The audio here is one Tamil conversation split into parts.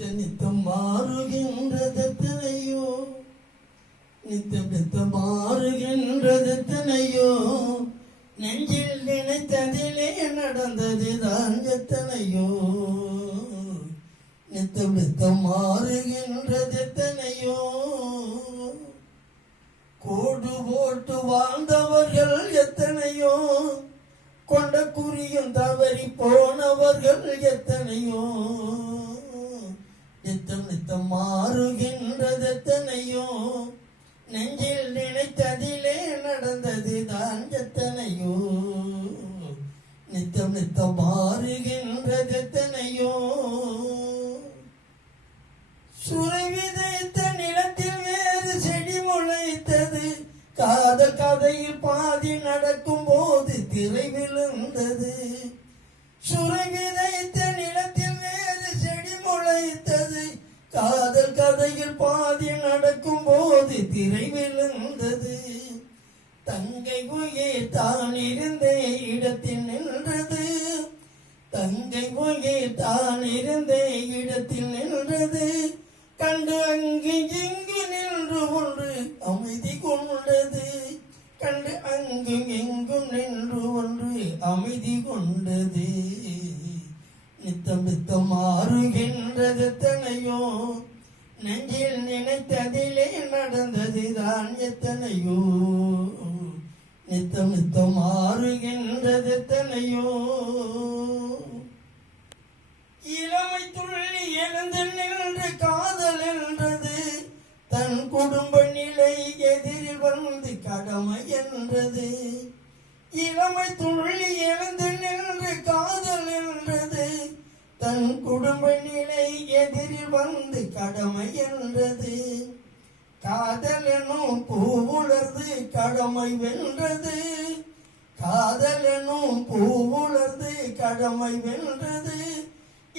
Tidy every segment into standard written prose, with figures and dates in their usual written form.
நித்தம் மாறுகின்றதெத்தனையோ, நித்தம் மாறுகின்றதெத்தனையோ, நெஞ்சில் நினைத்ததிலே நடந்ததுதான் எத்தனையோ. நித்தம் மாறுகின்றதெத்தனையோ, கோடு போட்டு வாழ்ந்தவர்கள் எத்தனையோ, கொண்ட குறியும் தவறி போனவர்கள் எத்தனையோ. நித்தம் மாறுகின்றதெத்தனையோ, நெஞ்சில் நினைத்ததிலே நடந்ததுதான் எத்தனையோ. நித்தம் மாறுகின்றதெத்தனையோ, சுரை விதைத்த நிலத்தில் வேறு செடி முளைத்தது, காதல் கதையில் பாதி நடக்கும் போது திரை விழுந்தது. சுரை விதைத்த நிலத்தில் வேறு செடி முளைத்தது, காதல் கதையில் பாதி நடக்கும் போது திரை விழுந்தது. தங்கை உயிர் தான் இருந்த இடத்தில் நின்றது, தங்கை உயிர் தான் இருந்த இடத்தில் நின்றது. கண்டு அங்கு இங்கு நின்று ஒன்று அமைதி கொண்டது, கண்டு அங்கு எங்கும் நின்று ஒன்று அமைதி கொண்டது. நித்தம் மாறுகின்றதெத்தனையோ, நெஞ்சில் நினைத்ததிலே நடந்ததுதான் எத்தனையோ. நித்தம் மாறுகின்றதெத்தனையோ, இளமை துள்ளி எழுந்து நின்று காதல் என்றது, தன் குடும்ப நிலை எதிரில் வந்து கடமை என்றது. இளமை துள்ளி எழுந்து நின்று காதல் என்றது, தன் குடும்ப நிலை எதிரில் வந்து கடமை என்றது. காதல் எனும் பூவுலர்ந்து கடமை வென்றது, காதல் எனும் பூவுலர்ந்து கடமை வென்றது.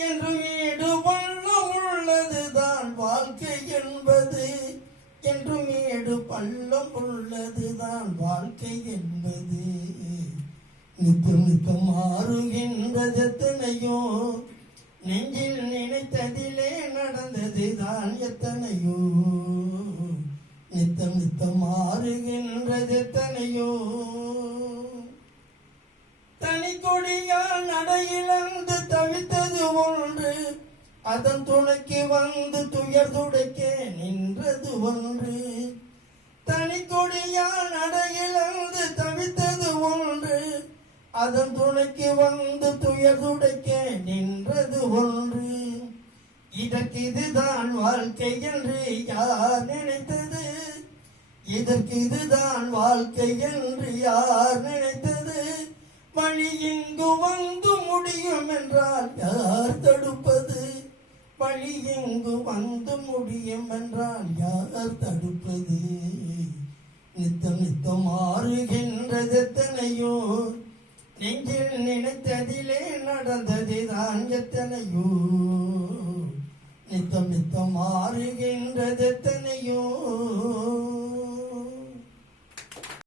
என்று வீடு பள்ளம் உள்ளதுதான் வாழ்க்கை என்பது, என்று வீடு பள்ளம் உள்ளதுதான் வாழ்க்கை என்பது. நித்தம் மாறுகின்றதெத்தனையோ, நெஞ்சில் நினைத்ததிலே நடந்ததுதான் எத்தனையோ. நித்தம் மாறுகின்றதெத்தனையோ, தனி கொடியால் நடையிழந்து தவித்தது ஒன்று, அதன் துணைக்கு வந்து துயர் துடைக்க நின்றது ஒன்று. தனி கொடியால் நடையிழந்து தவித்தது ஒன்று, அதன் துணைக்கு வந்து துயர் துடைக்க நின்றது ஒன்று. இதற்கு இதுதான் வாழ்க்கை என்று யார் நினைத்தது, இதற்கு இதுதான் வாழ்க்கை என்று யார் நினைத்தது. வழி இங்கு வந்து முடியும் என்றால் யார் தடுப்பது, வழி இங்கு வந்து முடியும் என்றால் யார் தடுப்பது. நித்தம் மாறுகின்றதெத்தனையோ, நெஞ்சில் நினைத்ததிலே நடந்ததுதான் எத்தனையோ. நித்தம் மாறுகின்றதெத்தனையோ.